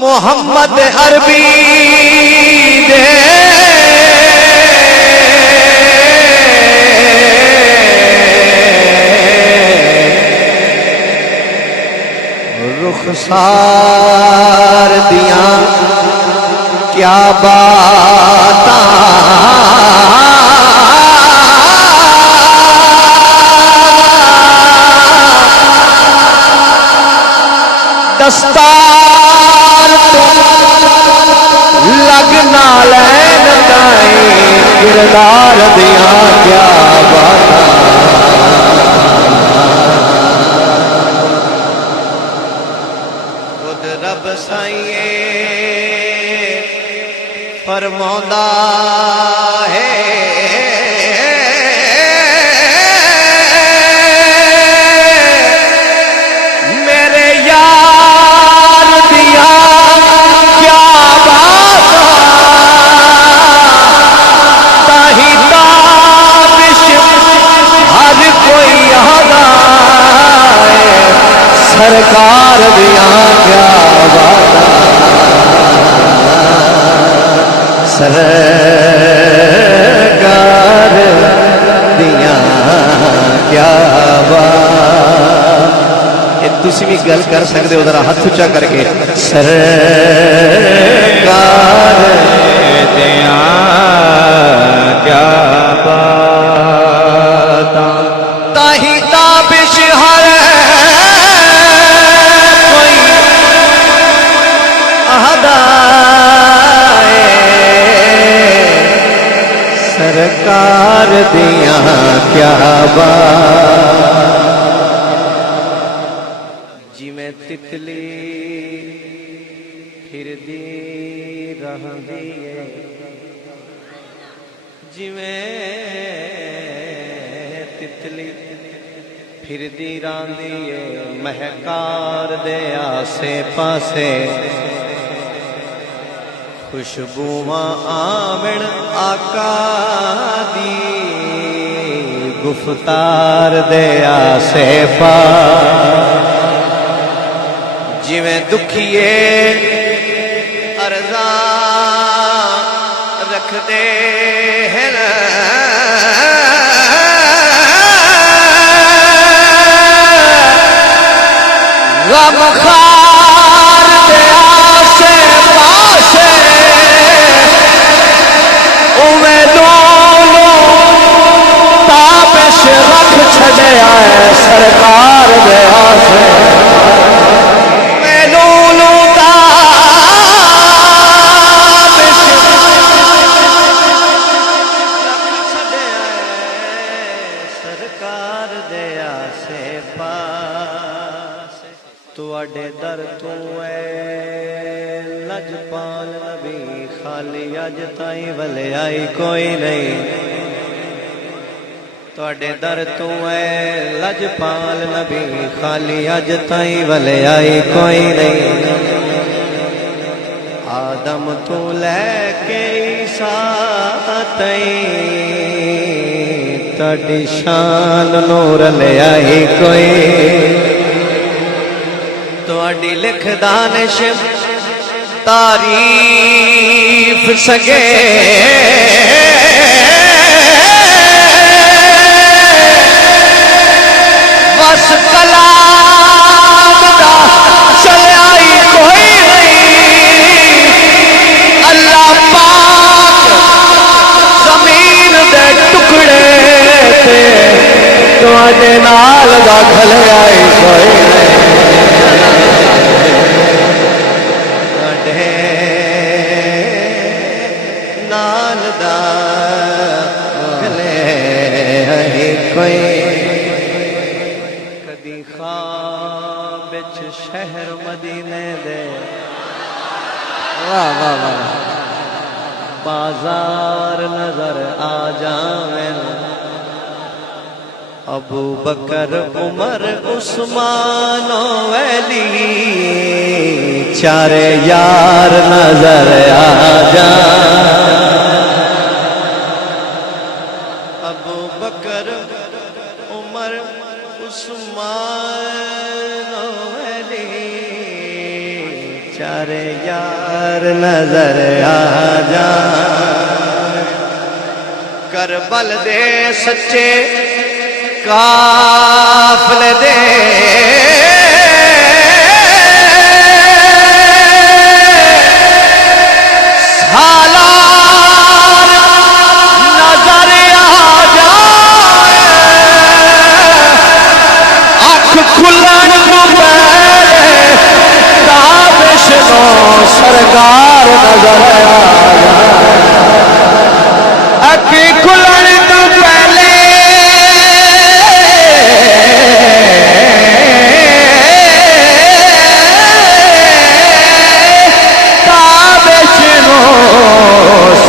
محمد عربی دے رخسار دیاں کیا باتاں دستار لگنا لین تائیں کردار دیاں کیا باتاں خود رب سائیں فرماؤندا ہے سرکار دیاں کیا باتاں سرکار دیاں کیا باتاں تسی بھی گل کر سکتے ہو ذرا ہاتھ اونچا کر کے سرکار دیاں کیا باتاں تاہی تابش ہر سرکار دیاں کیا بات جی میں تتلی پھر دی رہاں دیئے جی میں تتلی پھر دی رہاں دیئے مہکار دے آسے پاسے خوشبوواں آمن آقا دی گفتار دے آسے پاس جویں دکھیے ارزاں رکھ دے ہیں غم خار دے آسے پاسے تابش رکھ چھڑے آئے سرکار دے آسے میں لولو تابش رکھ چھڑے آئے سرکار دے آسے پاس تو اڈے در تو اے لجپال نبی خالی اج تائیں ولے آئی کوئی نہیں تواڈے در تو اے لجپال نبی خالی اج تائیں ولے آئی کوئی نہیں آدم تو لے کے عیسیٰ تائیں تاڈی شان نور لے آئی کوئی تواڈی لکھ دانش تعریف سگے بس کلام دا چلیائی کوئی نہیں اللہ پاک زمین دے ٹکڑے تے تواڈے نال دا کھلیائی کوئی نہیں نال دا گلے کوئی کدی خواب وچ شہر مدینے دے واہ واہ واہ بازار نظر آ جاویں ابو بکر عمر عثمان و علی چارے یار نظر آ جائیں ابو بکر عمر عثمان و علی چارے یار نظر آ جائیں کربل دے سچے قافلے دے سالار نظر آ جائے اکھ کھلن تو پہلے تابش نو سرکار نظر آ جائے اکھ کھلن تو پہلے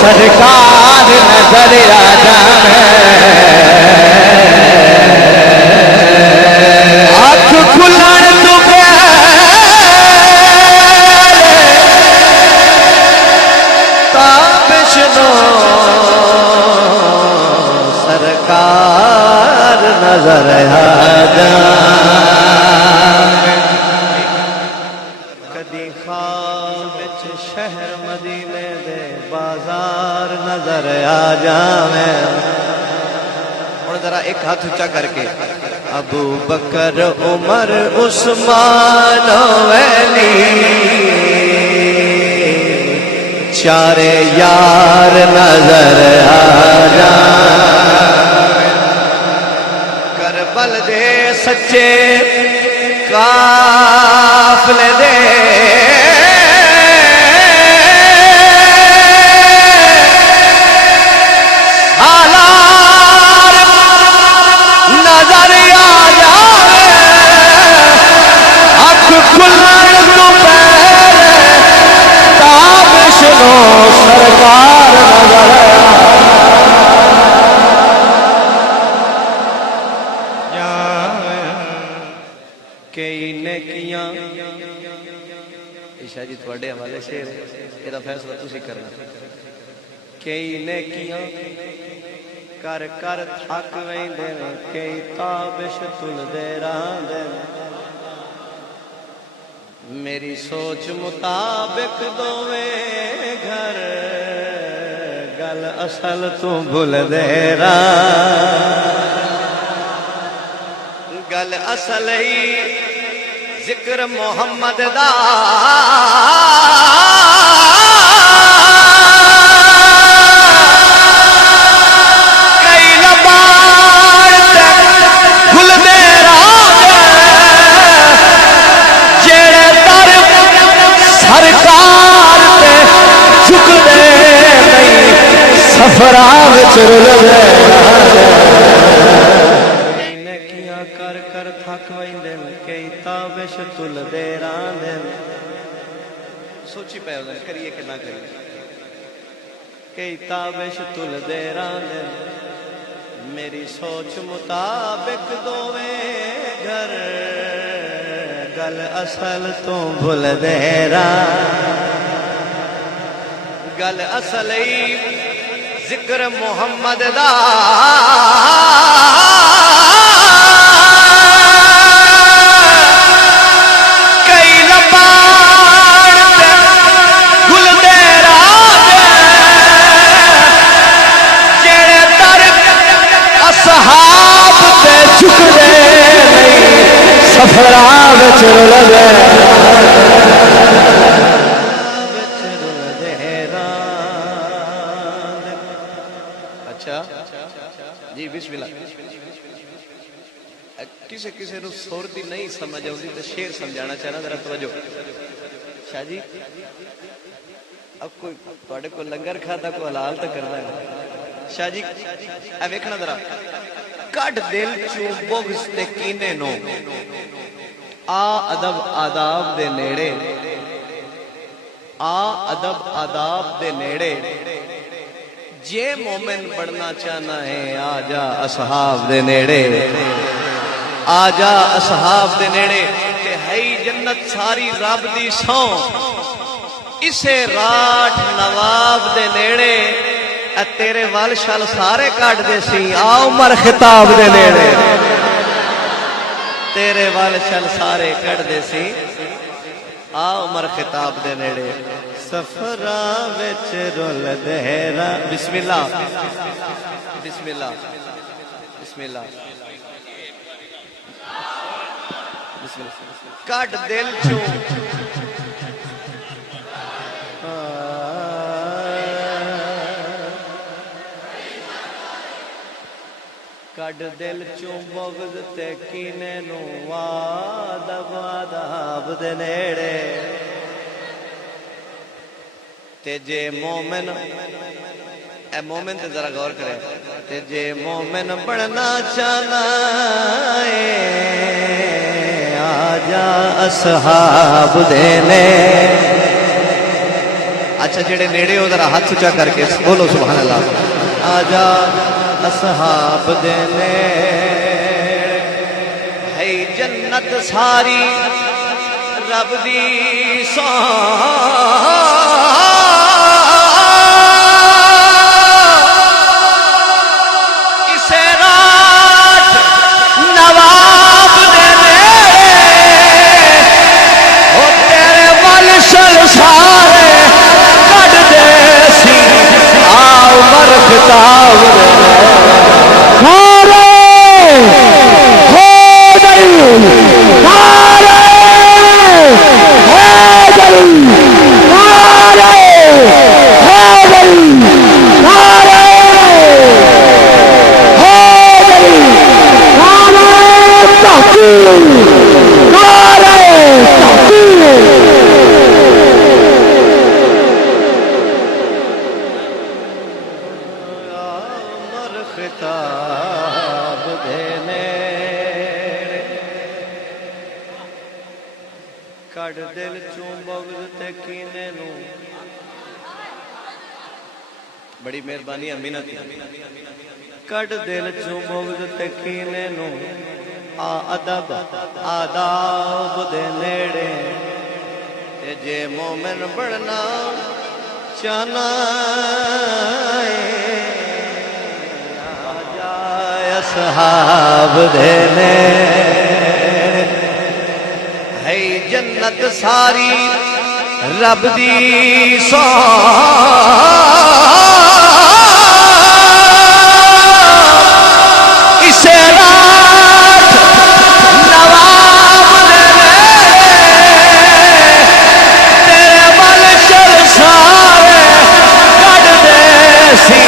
سرکار نظر آ جائے آنکھ کھلن تو پہلے تابش نو سرکار نظر آ جائے کدی خواب وچ شہر مدینے دے بازار نظر آ جاویں اور ذرا ایک ہاتھ اونچا کر کے ابو بکر عمر عثمان و علی چارے یار نظر آ جائیں کربل دے سچے قافلے دے عشاء جی تھوڑے حوالے شیر یہ فیصلہ تسی کرنا کئی نیکیاں کر کر تھک ویندے کئی تابش تلدے راندے میری سوچ مطابق دوویں گھر گل اصل تو بھول دے گل اصل ہی ذکر محمد دا کئی لباڑ بھول دے جیڑے در سرکار تے جھک دے نہیں سفرا وچ رل دے کر کر تھک ویندے کئی تابش تل دے راندے سوچی پے ہوندے کریے کہ نہ کریے کئی تابش تل دے راندے میری سوچ مطابق دوویں گھر گل اصل تو بھول دے گل اصل ہی ذکر محمد دا سفرا وچ رل دے اچھا جی بسم اللہ کسی نو سور دی نہیں سمجھ آؤندی تے شعر سمجھانا چاہنا ذرا توجہ شاہ جی اب کوئی تواڈے کو لنگر کھادا کو حلال تے کردا ہے شاہ جی اے ویکھنا ذرا کڈ دل چوں بغض تے کینے نو آ ادب آداب دے نیڑے آ ادب آداب دے نیڑے جے مومن بڑھنا چاہنا ہے آ جا اصحاب دے نیڑے آ جا اصحاب دے نیڑے تے ہئی جنت ساری رب دی سوں اسے راٹھ نواب دے نیڑے اے تیرے وال شل سارے کٹ دے سی آ عمر خطاب دے نیڑے تیرے وال شل سارے کٹ دے سی آ عمر خطاب دے نیڑے سفرا وچ رول دہرا بسم اللہ بسم اللہ بسم اللہ بسم اللہ کٹ دل چوں کڈ دل چوں بغض تے کینے نو آدب آداب دے نیڑے تے جے مومن اے مومن تے ذرا غور کرے تے جے مومن بڑھنا چاہنا ہے آ جا اصحاب دے نیڑے اچھا جڑے نیڑے ہو ذرا ہاتھ اونچا کر کے بولو سبحان اللہ آ جا اصحاب دے نیڑے ہے جنت ساری رب دی اسے راٹھ نواب دے نیڑے او تیرے ول شل سارے کٹ دے سی آ عمر خطاب دے کڈ دل چوں بغض تے کینے نو بڑی مہربانی امینہ کی کڈ دل چوں بغض تے کینے نو آ ادب آداب دے نیڑے تے جے مومن بڑھنا چاہنا آ جا اصحاب دے نیڑے جنت ساری رب دی سو اسے راٹھ نواب دے تیرے ول شل سارے کٹ دے سی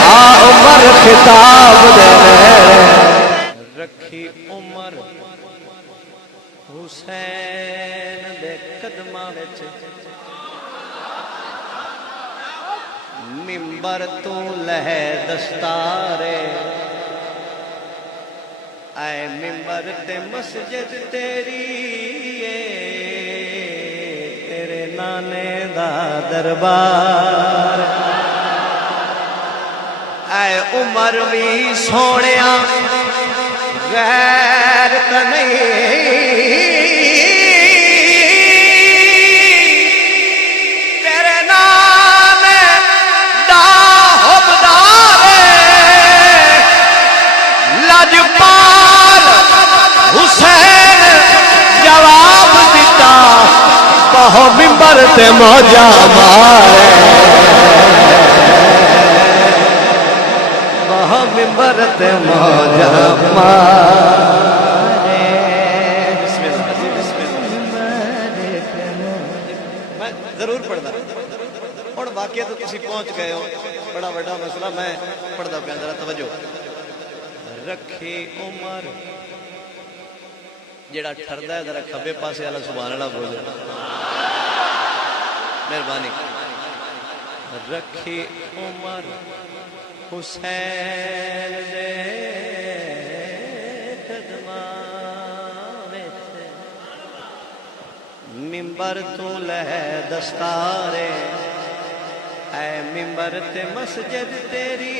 آ عمر خطاب دے رکھی عمر حسین دے قدماں وچ منبر تو لہے دستارے اے منبر تے مسجد تیری تیرے نانے دا دربار اے عمر بھی سونیا غیر تے نہیں منبر تے موجہ مارے منبر تے موجہ مارے بسم اللہ میں ضرور پڑھدا اور واقعہ تو تسی پہنچ گئے ہو بڑا بڑا مسئلہ میں پڑھدا پیا ذرا توجہ رکھی عمر جڑا ٹھردا ہے ذرا کھبے پاسے والا سبحان اللہ بولے مہربانی رکھی عمر حسین دے قدماں وچ ممبر تو لے دستارے اے ممبر تے مسجد تیری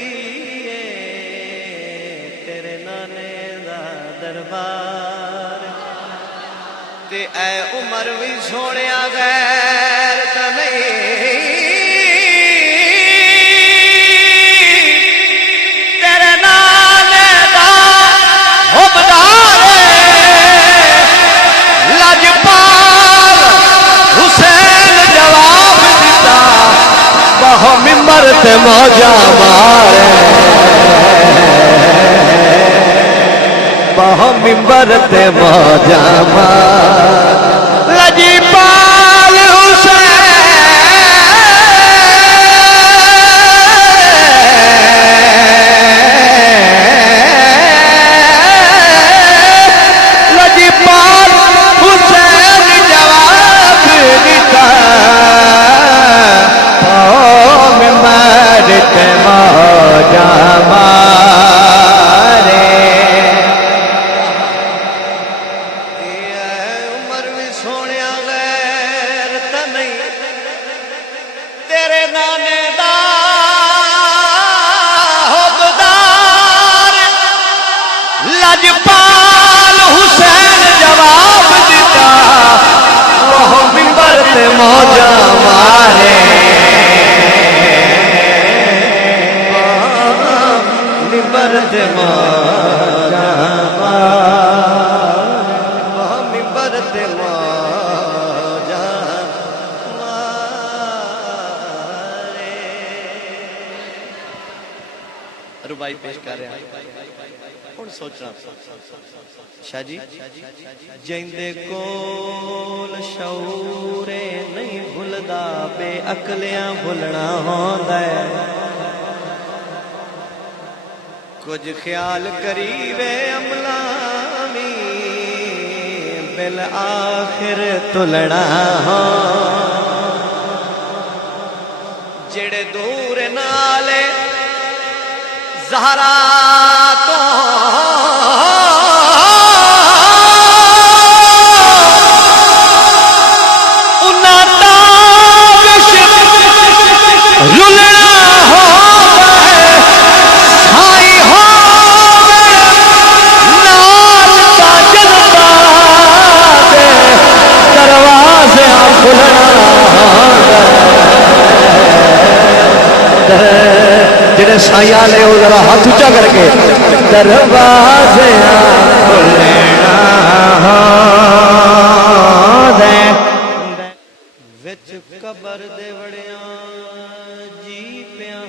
تیرے نانے دا دربار تے اے عمر وی سونیا غیر تے نہیں تیرے نانے دا حبدار لجپال حسین جواب دیتا بہو ممبر تے موجہ مارے بہو ممبر تے موجہ مارے لجپال حسین لجپال حسین جواب دیتا عمر بھی سونیا غیر تے نہیں تیرے نانے دا حقدار لجپال حسین جواب دیتا وہ ممبر تے موجہ مارے ممبر تے موجہ ممبر تے موجہ مارے ربائی پیش کر رہے ہیں اور سوچنا شاہ جی جیندے کول شعورے نہیں بھلدا بے عقلیاں بھلنا ہوندا ہے کچھ خیال قریبے عملامی بالآخر تلنا ہو جڑے دور نالے زہرا تو انہاں تاوش رلنا ہو سائی ہو نال ساجد دے دروازے کھلنا جڑے سائی والے ہو ذرا ہاتھ اونچا کر کے دروازے کھلنا وچ قبر دے وڑیاں جی پیاں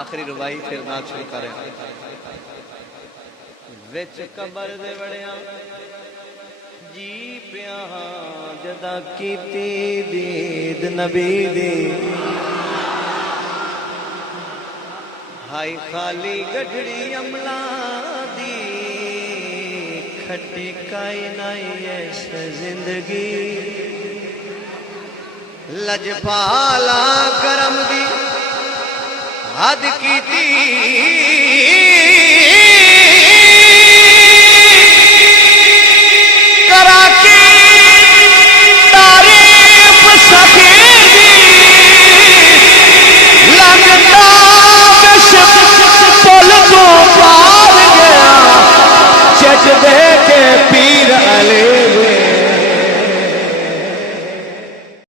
آخری ربائی پھر نات شروع کریں وچ قبر دے وڑیاں جی پیاں جدا کیتی دید نبی دی ہائی خالی گڈھڑی عملہ دی کھٹی کائی نائی ایس زندگی لجپالا کرم دی حد کی